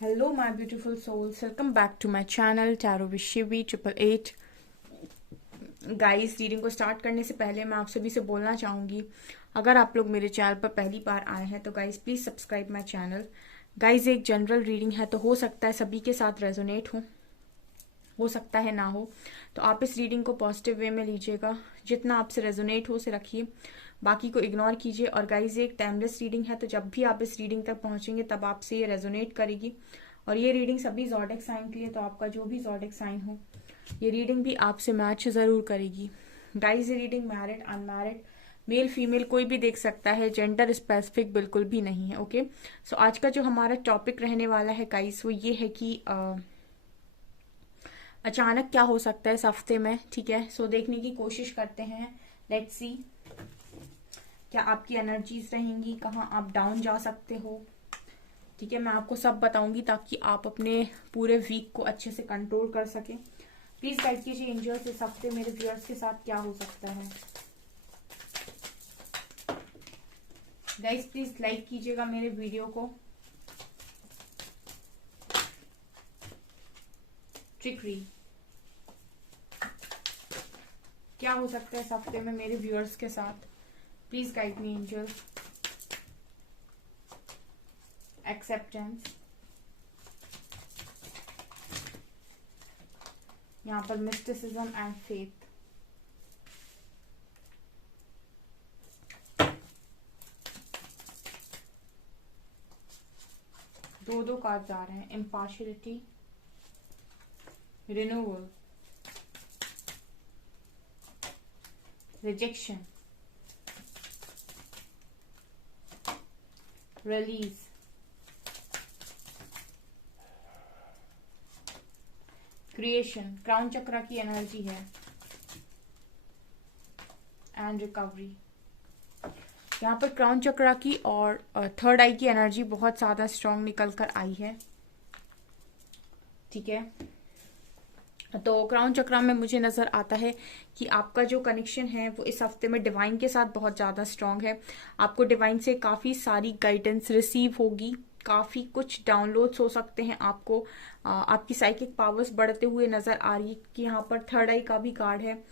Hello, my beautiful souls. Welcome back to my channel Tarot with Shivi 888. Guys, reading को start करने से पहले मैं आप सभी से बोलना चाहूंगी, अगर आप लोग मेरे चैनल पर पहली बार आए हैं तो guys please subscribe my channel. Guys, एक जनरल रीडिंग है तो हो सकता है सभी के साथ रेजोनेट हो सकता है ना हो, तो आप इस रीडिंग को पॉजिटिव वे में लीजिएगा। जितना आपसे रेजोनेट हो उसे रखिए, बाकी को इग्नोर कीजिए। और गाइज, ये एक टाइमलेस रीडिंग है, तो जब भी आप इस रीडिंग तक पहुंचेंगे तब आपसे ये रेजोनेट करेगी। और ये रीडिंग सभी ज़ोडिक साइन के लिए, तो आपका जो भी ज़ोडिक साइन हो ये रीडिंग भी आपसे मैच जरूर करेगी। गाइज, ये reading married unmarried male female कोई भी देख सकता है, जेंडर स्पेसिफिक बिल्कुल भी नहीं है। ओके, सो आज का जो हमारा टॉपिक रहने वाला है गाइज वो ये है कि अचानक क्या हो सकता है इस हफ्ते में। ठीक है, सो देखने की कोशिश करते हैं। लेट्स सी क्या आपकी एनर्जीज रहेंगी, कहाँ आप डाउन जा सकते हो। ठीक है, मैं आपको सब बताऊंगी ताकि आप अपने पूरे वीक को अच्छे से कंट्रोल कर सके। प्लीज गाइड कीजिए एंजल्स, इस हफ्ते मेरे व्यूअर्स के साथ क्या हो सकता है। गाइस, प्लीज लाइक कीजिएगा मेरे वीडियो को। ट्रिकरी, क्या हो सकता है इस हफ्ते में मेरे व्यूअर्स के साथ। Please guide me angels. Acceptance, यहाँ पर मिस्टिसिज्म एंड फेथ। दो कार्ड आ रहे हैं। Impartiality, renewal, rejection, release, creation, crown chakra की एनर्जी है, एंड रिकवरी। यहाँ पर क्राउन चक्र की और थर्ड आई की एनर्जी बहुत ज्यादा स्ट्रांग निकल कर आई है। ठीक है, तो क्राउन चक्र में मुझे नजर आता है कि आपका जो कनेक्शन है वो इस हफ्ते में डिवाइन के साथ बहुत ज्यादा स्ट्रांग है। आपको डिवाइन से काफी सारी गाइडेंस रिसीव होगी, काफी कुछ डाउनलोड्स हो सकते हैं आपको। आपकी साइकिक पावर्स बढ़ते हुए नजर आ रही है कि यहाँ पर थर्ड आई का भी कार्ड है,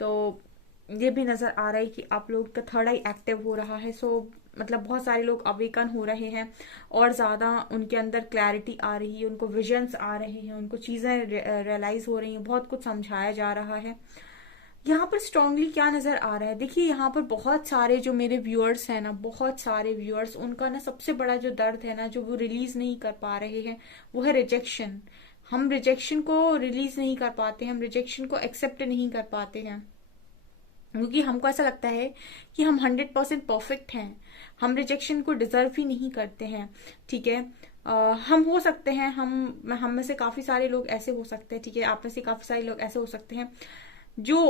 तो ये भी नजर आ रहा है कि आप लोग का थर्ड आई एक्टिव हो रहा है। सो मतलब बहुत सारे लोग अवेकन हो रहे हैं और ज्यादा उनके अंदर क्लैरिटी आ रही है, उनको विजन्स आ रहे हैं, उनको चीजें रियलाइज हो रही हैं, बहुत कुछ समझाया जा रहा है। यहाँ पर स्ट्रांगली क्या नजर आ रहा है, देखिए यहाँ पर बहुत सारे जो मेरे व्यूअर्स हैं ना, बहुत सारे व्यूअर्स, उनका ना सबसे बड़ा जो दर्द है ना, जो वो रिलीज नहीं कर पा रहे हैं, वो है रिजेक्शन। हम रिजेक्शन को रिलीज नहीं कर पाते, हम रिजेक्शन को एक्सेप्ट नहीं कर पाते हैं, क्योंकि हमको ऐसा लगता है कि हम 100% परफेक्ट हैं, हम रिजेक्शन को डिजर्व ही नहीं करते हैं। ठीक है, हम हो सकते हैं, हम में से काफी सारे लोग ऐसे हो सकते हैं। ठीक है, आप में से काफी सारे लोग ऐसे हो सकते हैं जो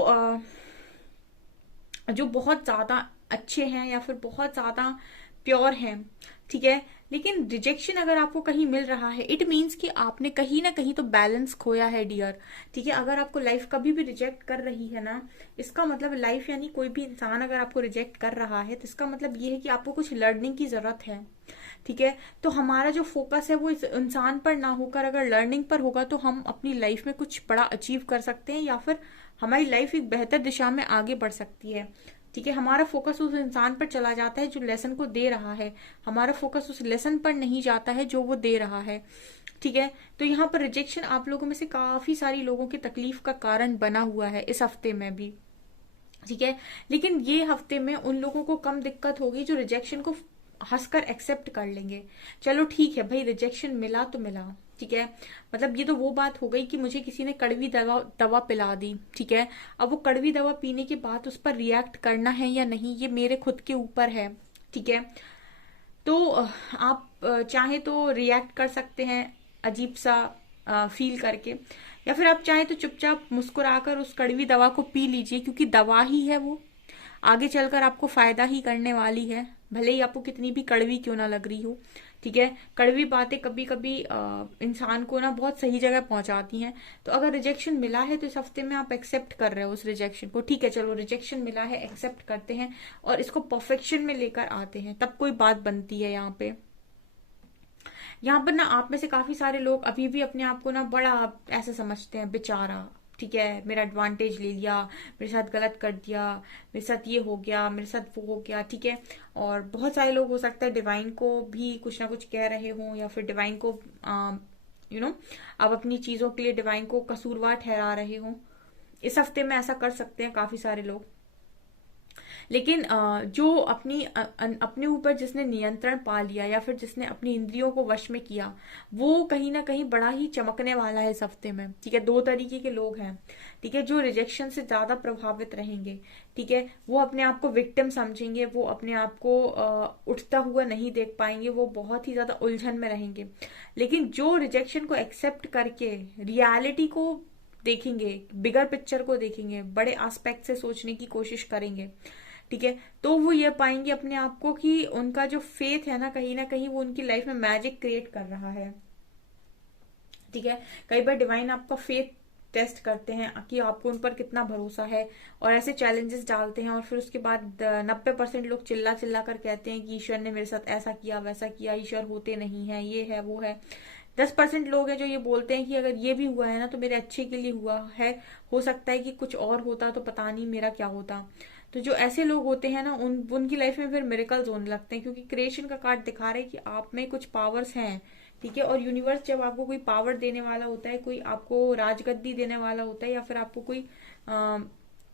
बहुत ज्यादा अच्छे हैं या फिर बहुत ज्यादा प्योर हैं। ठीक है, लेकिन रिजेक्शन अगर आपको कहीं मिल रहा है, इट मीन्स कि आपने कहीं ना कहीं तो बैलेंस खोया है डियर। ठीक है, अगर आपको लाइफ कभी भी रिजेक्ट कर रही है ना, इसका मतलब लाइफ यानी कोई भी इंसान अगर आपको रिजेक्ट कर रहा है तो इसका मतलब ये है कि आपको कुछ लर्निंग की जरूरत है। ठीक है, तो हमारा जो फोकस है वो इस इंसान पर ना होकर अगर लर्निंग पर होगा तो हम अपनी लाइफ में कुछ बड़ा अचीव कर सकते हैं, या फिर हमारी लाइफ एक बेहतर दिशा में आगे बढ़ सकती है। ठीक है, हमारा फोकस उस इंसान पर चला जाता है जो लेसन को दे रहा है, हमारा फोकस उस लेसन पर नहीं जाता है जो वो दे रहा है। ठीक है, तो यहाँ पर रिजेक्शन आप लोगों में से काफी सारी लोगों की तकलीफ का कारण बना हुआ है इस हफ्ते में भी। ठीक है, लेकिन ये हफ्ते में उन लोगों को कम दिक्कत होगी जो रिजेक्शन को हंसकर एक्सेप्ट कर लेंगे। चलो ठीक है भाई, रिजेक्शन मिला तो मिला। ठीक है, मतलब ये तो वो बात हो गई कि मुझे किसी ने कड़वी दवा दवा पिला दी। ठीक है, अब वो कड़वी दवा पीने के बाद उस पर रिएक्ट करना है या नहीं ये मेरे खुद के ऊपर है। ठीक है, तो आप चाहे तो रिएक्ट कर सकते हैं अजीब सा फील करके, या फिर आप चाहे तो चुपचाप मुस्कुराकर उस कड़वी दवा को पी लीजिए, क्योंकि दवा ही है वो, आगे चलकर आपको फायदा ही करने वाली है, भले ही आपको कितनी भी कड़वी क्यों ना लग रही हो। ठीक है, कड़वी बातें कभी कभी इंसान को ना बहुत सही जगह पहुंचाती हैं। तो अगर रिजेक्शन मिला है तो इस हफ्ते में आप एक्सेप्ट कर रहे हो उस रिजेक्शन को। ठीक है, चलो रिजेक्शन मिला है, एक्सेप्ट करते हैं और इसको परफेक्शन में लेकर आते हैं, तब कोई बात बनती है यहाँ पे। यहाँ पर ना आप में से काफी सारे लोग अभी भी अपने आप को ना बड़ा ऐसे समझते हैं, बेचारा, ठीक है, मेरा एडवांटेज ले लिया, मेरे साथ गलत कर दिया, मेरे साथ ये हो गया, मेरे साथ वो हो गया, ठीक है। और बहुत सारे लोग हो सकता है डिवाइन को भी कुछ ना कुछ कह रहे हों, या फिर डिवाइन को यू नो अब अपनी चीजों के लिए डिवाइन को कसूरवार ठहरा रहे हों। इस हफ्ते में ऐसा कर सकते हैं काफी सारे लोग। लेकिन जो अपने ऊपर जिसने नियंत्रण पा लिया, या फिर जिसने अपनी इंद्रियों को वश में किया, वो कहीं ना कहीं बड़ा ही चमकने वाला है इस हफ्ते में, ठीक है। दो तरीके के लोग हैं, ठीक है। जो रिजेक्शन से ज्यादा प्रभावित रहेंगे, ठीक है, वो अपने आप को विक्टिम समझेंगे, वो अपने आप को उठता हुआ नहीं देख पाएंगे, वो बहुत ही ज्यादा उलझन में रहेंगे। लेकिन जो रिजेक्शन को एक्सेप्ट करके रियलिटी को देखेंगे, बिगर पिक्चर को देखेंगे, बड़े एस्पेक्ट से सोचने की कोशिश करेंगे, ठीक है, तो वो ये पाएंगे अपने आप को कि उनका जो फेथ है ना कहीं वो उनकी लाइफ में मैजिक क्रिएट कर रहा है, ठीक है। कई बार डिवाइन आपका फेथ टेस्ट करते हैं कि आपको उन पर कितना भरोसा है, और ऐसे चैलेंजेस डालते हैं, और फिर उसके बाद 90% लोग चिल्ला चिल्ला कर कहते हैं कि ईश्वर ने मेरे साथ ऐसा किया वैसा किया, ईश्वर होते नहीं है, ये है वो है। 10% लोग हैं जो ये बोलते हैं कि अगर ये भी हुआ है ना तो मेरे अच्छे के लिए हुआ है, हो सकता है कि कुछ और होता तो पता नहीं मेरा क्या होता। तो जो ऐसे लोग होते हैं ना उनकी लाइफ में फिर मिरेकल्स होने लगते हैं, क्योंकि क्रिएशन का कार्ड दिखा रहा है कि आप में कुछ पावर्स हैं, ठीक है। और यूनिवर्स जब आपको कोई पावर देने वाला होता है, कोई आपको राजगद्दी देने वाला होता है, या फिर आपको कोई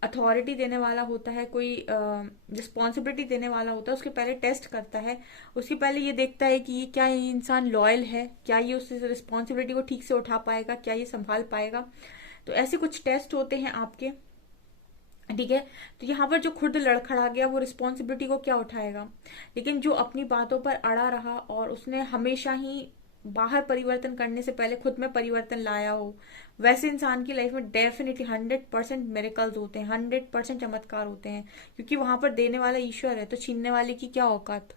अथॉरिटी देने वाला होता है, कोई रिस्पॉन्सिबिलिटी देने वाला होता है, उसके पहले टेस्ट करता है। उसके पहले ये देखता है कि क्या ये इंसान लॉयल है, क्या ये उस रिस्पॉन्सिबिलिटी को ठीक से उठा पाएगा, क्या ये संभाल पाएगा। तो ऐसे कुछ टेस्ट होते हैं आपके, ठीक है। तो यहाँ पर जो खुद लड़खड़ा गया वो रिस्पॉन्सिबिलिटी को क्या उठाएगा। लेकिन जो अपनी बातों पर अड़ा रहा और उसने हमेशा ही बाहर परिवर्तन करने से पहले खुद में परिवर्तन लाया हो, वैसे इंसान की लाइफ में डेफिनेटली 100% मेरेकल्स होते हैं, 100% चमत्कार होते हैं, क्योंकि वहां पर देने वाला ईश्वर है, तो छीनने वाले की क्या औकात,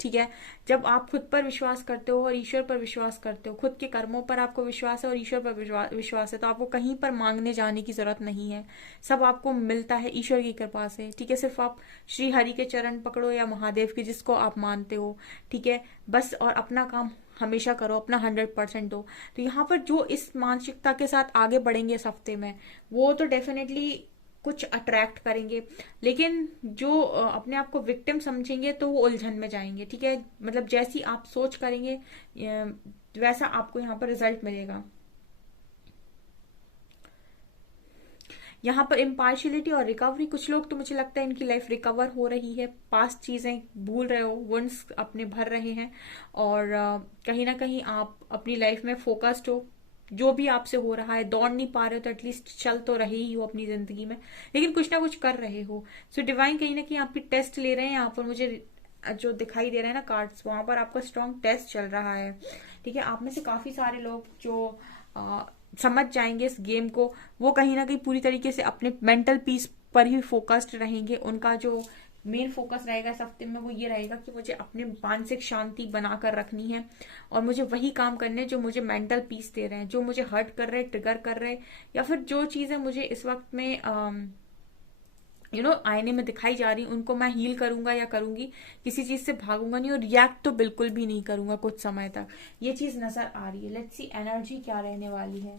ठीक है। जब आप खुद पर विश्वास करते हो और ईश्वर पर विश्वास करते हो, खुद के कर्मों पर आपको विश्वास है और ईश्वर पर विश्वास है, तो आपको कहीं पर मांगने जाने की जरूरत नहीं है। सब आपको मिलता है ईश्वर की कृपा से, ठीक है। सिर्फ आप श्री हरि के चरण पकड़ो या महादेव के, जिसको आप मानते हो, ठीक है, बस। और अपना काम हमेशा करो, अपना 100% दो। तो यहाँ पर जो इस मानसिकता के साथ आगे बढ़ेंगे इस हफ्ते में, वो तो डेफिनेटली कुछ अट्रैक्ट करेंगे। लेकिन जो अपने आप को विक्टिम समझेंगे तो वो उलझन में जाएंगे, ठीक है। मतलब जैसी आप सोच करेंगे वैसा आपको यहाँ पर रिजल्ट मिलेगा। यहाँ पर इम्पार्शियलिटी और रिकवरी, कुछ लोग तो मुझे लगता है इनकी लाइफ रिकवर हो रही है, पास्ट चीजें भूल रहे हो, वंस अपने भर रहे हैं, और कहीं ना कहीं आप अपनी लाइफ में फोकस्ड हो। जो भी आपसे हो रहा है, दौड़ नहीं पा रहे हो तो एटलीस्ट चल तो रहे ही हो अपनी जिंदगी में, लेकिन कुछ ना कुछ कर रहे हो। सो डिवाइन कहीं ना कहीं आपकी टेस्ट ले रहे हैं। यहाँ पर मुझे जो दिखाई दे रहा है ना कार्ड्स, वहां पर आपका स्ट्रॉन्ग टेस्ट चल रहा है, ठीक है। आप में से काफी सारे लोग जो समझ जाएंगे इस गेम को, वो कहीं ना कहीं पूरी तरीके से अपने मेंटल पीस पर ही फोकस्ड रहेंगे। उनका जो मेन फोकस रहेगा इस हफ्ते में वो ये रहेगा कि मुझे अपने मानसिक शांति बनाकर रखनी है, और मुझे वही काम करने जो मुझे मेंटल पीस दे रहे हैं, जो मुझे हर्ट कर रहे हैं, ट्रिगर कर रहे हैं, या फिर जो चीजें मुझे इस वक्त में आईने में दिखाई जा रही, उनको मैं हील करूंगा या करूंगी। किसी चीज से भागूंगा नहीं, और रिएक्ट तो बिल्कुल भी नहीं करूंगा कुछ समय तक। ये चीज नजर आ रही है। लेट्स सी एनर्जी क्या रहने वाली है।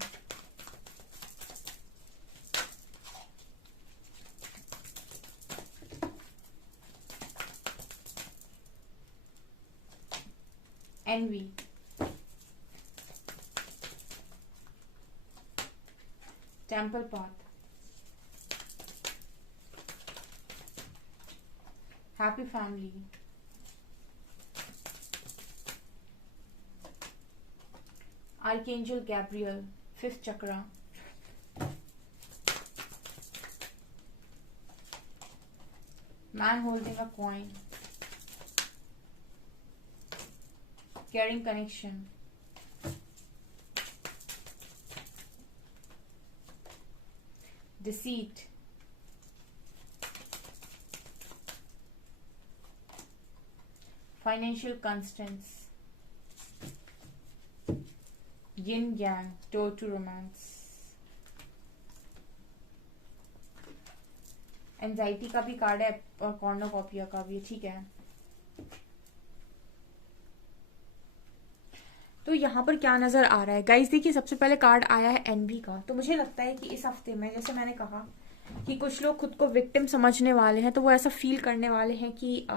Envy, temple path, happy family, archangel Gabriel, fifth chakra, man holding a coin, caring connection, deceit, financial constants, yin yang, door to romance, anxiety का भी कार्ड है और कॉर्नोकॉपिया का भी, ठीक है। तो यहाँ पर क्या नजर आ रहा है गाइस, देखिए सबसे पहले कार्ड आया है एनवी का। तो मुझे लगता है कि इस हफ्ते में, जैसे मैंने कहा कि कुछ लोग खुद को विक्टिम समझने वाले हैं, तो वो ऐसा फील करने वाले हैं कि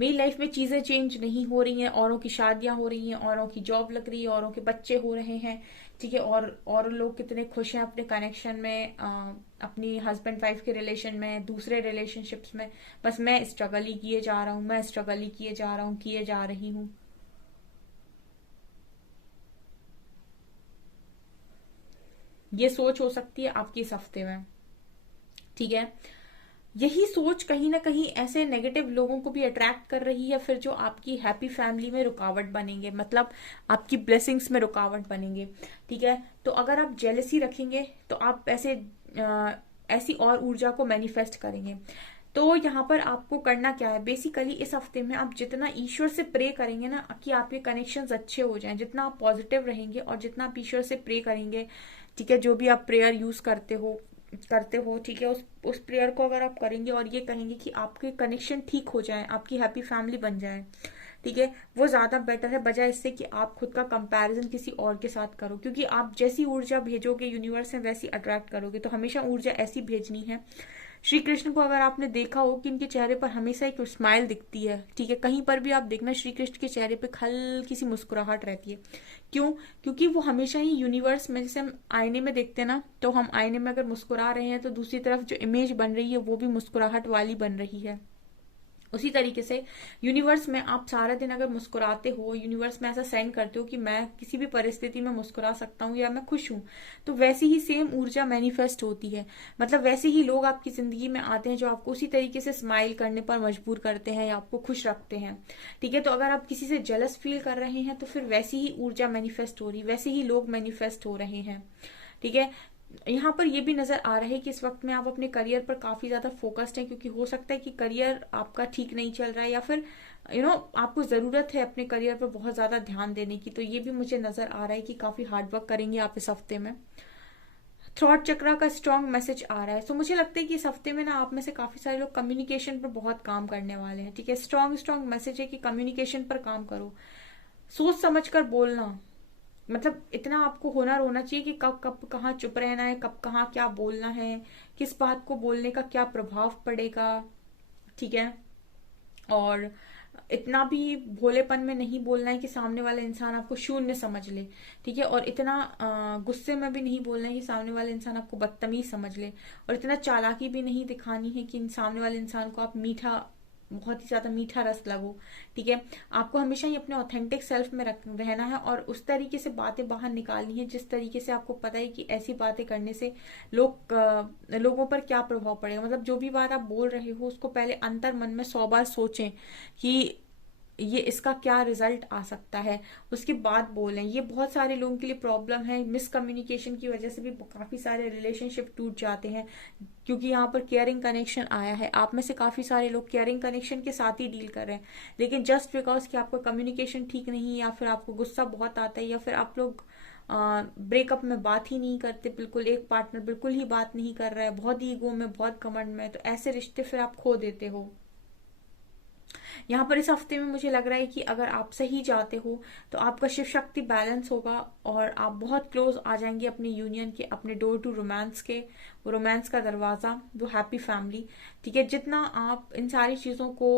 मेरी लाइफ में चीजें चेंज नहीं हो रही हैं, औरों की शादियां हो रही हैं, औरों की जॉब लग रही है, औरों के बच्चे हो रहे हैं, ठीक है, और लोग कितने खुश हैं अपने कनेक्शन में, अपनी हस्बैंड वाइफ के रिलेशन में, दूसरे रिलेशनशिप्स में। बस मैं स्ट्रगल ही किए जा रहा हूँ, मैं स्ट्रगल ही किए जा रहा हूँ, किए जा रही हूँ। ये सोच हो सकती है आपकी इस हफ्ते में, ठीक है। यही सोच कहीं ना कहीं ऐसे नेगेटिव लोगों को भी अट्रैक्ट कर रही है, फिर जो आपकी हैप्पी फैमिली में रुकावट बनेंगे, मतलब आपकी ब्लेसिंग्स में रुकावट बनेंगे, ठीक है। तो अगर आप जेलसी रखेंगे तो आप ऐसी और ऊर्जा को मैनिफेस्ट करेंगे। तो यहाँ पर आपको करना क्या है, बेसिकली इस हफ्ते में आप जितना ईश्वर से प्रे करेंगे ना कि आपके कनेक्शंस अच्छे हो जाएं, जितना आप पॉजिटिव रहेंगे और जितना आप ईश्वर से प्रे करेंगे, ठीक है, जो भी आप प्रेयर यूज करते हो, ठीक है, उस प्रेयर को अगर आप करेंगे और ये कहेंगे कि आपके कनेक्शन ठीक हो जाए, आपकी हैप्पी फैमिली बन जाए, ठीक है, वो ज्यादा बेटर है बजाय इससे कि आप खुद का कंपैरिजन किसी और के साथ करो। क्योंकि आप जैसी ऊर्जा भेजोगे यूनिवर्स में वैसी अट्रैक्ट करोगे, तो हमेशा ऊर्जा ऐसी भेजनी है। श्री कृष्ण को अगर आपने देखा हो कि इनके चेहरे पर हमेशा एक स्माइल दिखती है, ठीक है, कहीं पर भी आप देखना श्री कृष्ण के चेहरे पे हल्की सी मुस्कुराहट रहती है। क्यों? क्योंकि वो हमेशा ही यूनिवर्स में, जैसे हम आईने में देखते हैं ना, तो हम आईने में अगर मुस्कुरा रहे हैं तो दूसरी तरफ जो इमेज बन रही है वो भी मुस्कुराहट वाली बन रही है। उसी तरीके से यूनिवर्स में आप सारा दिन अगर मुस्कुराते हो, यूनिवर्स में ऐसा सेंड करते हो कि मैं किसी भी परिस्थिति में मुस्कुरा सकता हूँ या मैं खुश हूँ, तो वैसी ही सेम ऊर्जा मैनिफेस्ट होती है। मतलब वैसे ही लोग आपकी जिंदगी में आते हैं जो आपको उसी तरीके से स्माइल करने पर मजबूर करते हैं या आपको खुश रखते हैं, ठीक है। तो अगर आप किसी से जेलस फील कर रहे हैं तो फिर वैसी ही ऊर्जा मैनिफेस्ट हो रही, वैसे ही लोग मैनिफेस्ट हो रहे हैं, ठीक है। यहाँ पर ये भी नजर आ रहा है कि इस वक्त में आप अपने करियर पर काफी ज्यादा फोकस्ड हैं, क्योंकि हो सकता है कि करियर आपका ठीक नहीं चल रहा है या फिर आपको जरूरत है अपने करियर पर बहुत ज्यादा ध्यान देने की। तो ये भी मुझे नजर आ रहा है कि काफी हार्डवर्क करेंगे आप इस हफ्ते में। थ्रॉट चक्रा का स्ट्रॉन्ग मैसेज आ रहा है, तो मुझे लगता है कि इस हफ्ते में ना आप में से काफी सारे लोग कम्युनिकेशन पर बहुत काम करने वाले हैं, ठीक है। स्ट्रॉन्ग स्ट्रॉन्ग मैसेज है कि कम्युनिकेशन पर काम करो, सोच समझ कर बोलना। मतलब इतना आपको हुनर होना चाहिए कि कब कब कहाँ चुप रहना है, कब कहाँ क्या बोलना है, किस बात को बोलने का क्या प्रभाव पड़ेगा, ठीक है। और इतना भी भोलेपन में नहीं बोलना है कि सामने वाला इंसान आपको शून्य समझ ले, ठीक है। और इतना गुस्से में भी नहीं बोलना है कि सामने वाला इंसान आपको बदतमीज समझ ले। और इतना चालाकी भी नहीं दिखानी है कि सामने वाले इंसान को आप मीठा, बहुत ही ज्यादा मीठा रस लगो, ठीक है। आपको हमेशा ही अपने ऑथेंटिक सेल्फ में रहना है और उस तरीके से बातें बाहर निकालनी है जिस तरीके से आपको पता है कि ऐसी बातें करने से लोगों पर क्या प्रभाव पड़ेगा। मतलब जो भी बात आप बोल रहे हो उसको पहले अंतर मन में 100 बार सोचें कि ये इसका क्या रिजल्ट आ सकता है, उसके बाद बोलें। ये बहुत सारे लोगों के लिए प्रॉब्लम है, मिसकम्युनिकेशन की वजह से भी काफी सारे रिलेशनशिप टूट जाते हैं। क्योंकि यहाँ पर केयरिंग कनेक्शन आया है, आप में से काफी सारे लोग केयरिंग कनेक्शन के साथ ही डील कर रहे हैं, लेकिन जस्ट बिकॉज कि आपका कम्युनिकेशन ठीक नहीं, या फिर आपको गुस्सा बहुत आता है, या फिर आप लोग ब्रेकअप में बात ही नहीं करते, बिल्कुल एक पार्टनर बिल्कुल ही बात नहीं कर रहा है, बहुत ईगो में, बहुत घमंड में, तो ऐसे रिश्ते फिर आप खो देते हो। यहाँ पर इस हफ्ते में मुझे लग रहा है कि अगर आप सही जाते हो तो आपका शिव शक्ति बैलेंस होगा और आप बहुत क्लोज आ जाएंगे अपने यूनियन के, अपने डोर टू रोमांस के, वो रोमांस का दरवाजा, वो हैप्पी फैमिली, ठीक है। जितना आप इन सारी चीजों को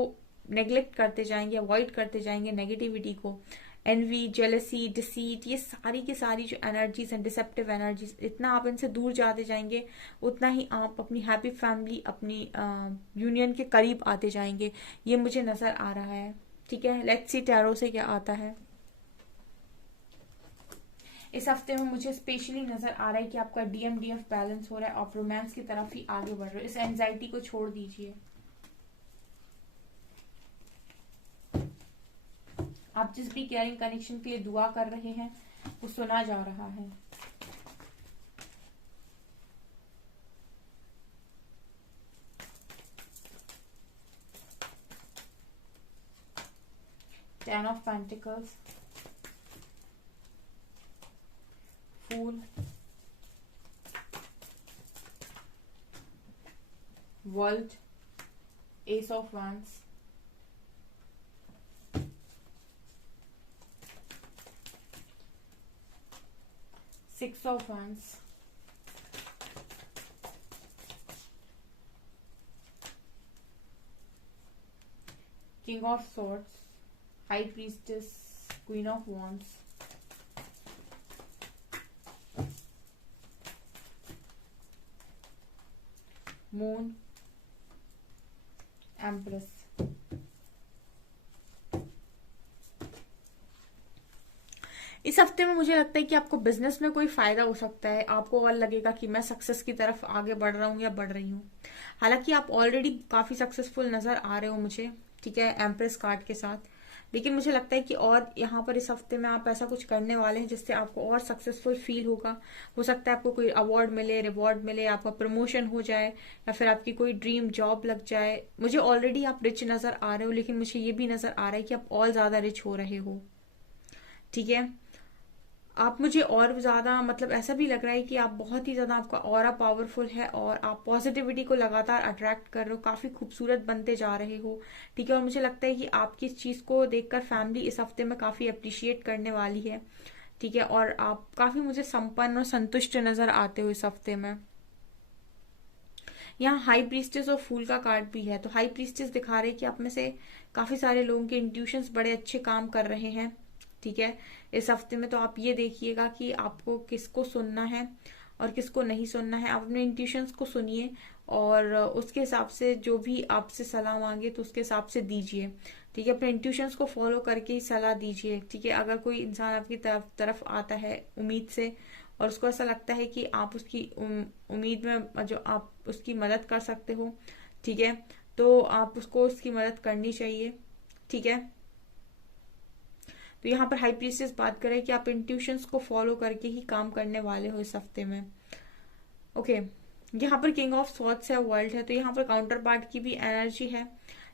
नेग्लेक्ट करते जाएंगे, अवॉइड करते जाएंगे नेगेटिविटी को, एनवी, जेलसी, डिसीट, ये सारी की सारी जो एनर्जीज हैं, डिसेप्टिव एनर्जीज, इतना आप इनसे दूर जाते जाएंगे उतना ही आप अपनी हैप्पी फैमिली, अपनी यूनियन के करीब आते जाएंगे। ये मुझे नजर आ रहा है, ठीक है। लेट्स सी टैरो से क्या आता है। इस हफ्ते में मुझे स्पेशली नजर आ रहा है कि आपका डीएमडीएफ बैलेंस हो रहा है, आप रोमांस की तरफ ही आगे बढ़ रहे हो। इस एंजाइटी को छोड़ दीजिए, आप जिस भी केयरिंग कनेक्शन के लिए दुआ कर रहे हैं वो सुना जा रहा है। Ten of pentacles, fool, world, ace of wands, six of wands, king of swords, high priestess, queen of wands, moon, empress. इस हफ्ते में मुझे लगता है कि आपको बिजनेस में कोई फायदा हो सकता है, आपको और लगेगा कि मैं सक्सेस की तरफ आगे बढ़ रहा हूँ या बढ़ रही हूँ। हालांकि आप ऑलरेडी काफी सक्सेसफुल नजर आ रहे हो मुझे, ठीक है, एम्प्रेस कार्ड के साथ। लेकिन मुझे लगता है कि और यहाँ पर इस हफ्ते में आप ऐसा कुछ करने वाले हैं जिससे आपको और सक्सेसफुल फील होगा। हो सकता है आपको कोई अवार्ड मिले, रिवॉर्ड मिले, आपका प्रमोशन हो जाए, या फिर आपकी कोई ड्रीम जॉब लग जाए। मुझे ऑलरेडी आप रिच नजर आ रहे हो, लेकिन मुझे ये भी नजर आ रहा है कि आप और ज्यादा रिच हो रहे हो, ठीक है। आप मुझे और ज्यादा, मतलब ऐसा भी लग रहा है कि आप बहुत ही ज्यादा, आपका ऑरा पावरफुल है और आप पॉजिटिविटी को लगातार अट्रैक्ट कर रहे हो, काफी खूबसूरत बनते जा रहे हो, ठीक है। और मुझे लगता है कि आपकी इस चीज को देखकर फैमिली इस हफ्ते में काफी अप्रिशिएट करने वाली है, ठीक है। और आप काफी मुझे संपन्न और संतुष्ट नजर आते हो इस हफ्ते में। यहाँ हाई प्रीस्टेस और फूल का कार्ड भी है, तो हाई प्रीस्टेस दिखा रहे हैं कि आप में से काफी सारे लोगों के इंट्यूशंस बड़े अच्छे काम कर रहे हैं, ठीक है, इस हफ्ते में। तो आप ये देखिएगा कि आपको किसको सुनना है और किसको नहीं सुनना है। आप अपने इंट्यूशंस को सुनिए और उसके हिसाब से जो भी आपसे सलाह मांगे तो उसके हिसाब से दीजिए, ठीक है। अपने इंट्यूशंस को फॉलो करके ही सलाह दीजिए, ठीक है। अगर कोई इंसान आपकी तरफ आता है उम्मीद से और उसको ऐसा लगता है कि आप उसकी उम्मीद में जो आप उसकी मदद कर सकते हो, ठीक है, तो आप उसको उसकी मदद करनी चाहिए, ठीक है। तो यहाँ पर हाई प्रीस्टेस बात करें कि आप इंट्यूशंस को फॉलो करके ही काम करने वाले हो इस हफ्ते में, ओके। यहाँ पर किंग ऑफ सॉर्ड्स है, वर्ल्ड है, तो यहाँ पर काउंटर पार्ट की भी एनर्जी है,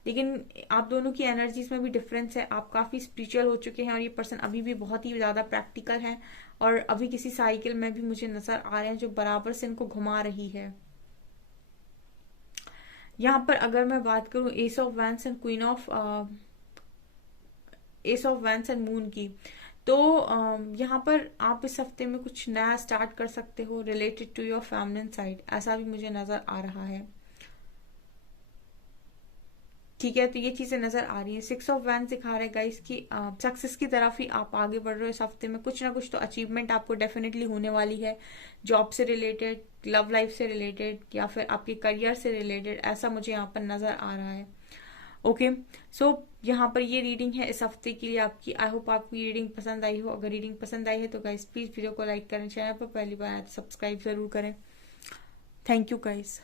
लेकिन आप दोनों की एनर्जीज में भी डिफरेंस है। आप काफी स्पिरिचुअल हो चुके हैं और ये पर्सन अभी भी बहुत ही ज्यादा प्रैक्टिकल है और अभी किसी साइकिल में भी मुझे नजर आ रहे हैं जो बराबर से इनको घुमा रही है। यहाँ पर अगर मैं बात करूं S of wands and queen of S of wands and moon की, तो यहाँ पर आप इस हफ्ते में कुछ नया स्टार्ट कर सकते हो related to your feminine side, ऐसा भी मुझे नजर आ रहा है, ठीक है। तो ये चीजें नजर आ रही है। सिक्स ऑफ वैंड्स दिखा रहा है गाइस कि सक्सेस की तरफ ही आप आगे बढ़ रहे हो इस हफ्ते में। कुछ ना कुछ तो अचीवमेंट आपको डेफिनेटली होने वाली है, जॉब से रिलेटेड, लव लाइफ से रिलेटेड, या फिर आपके करियर से रिलेटेड, ऐसा मुझे यहाँ पर नजर आ रहा है, ओके। सो यहाँ पर ये रीडिंग है इस हफ्ते के लिए आपकी। आई होप आपको ये रीडिंग पसंद आई हो। अगर रीडिंग पसंद आई है तो गाइस प्लीज वीडियो को लाइक करें, चैनल पर पहली बार आए तो सब्सक्राइब जरूर करें। Thank you guys.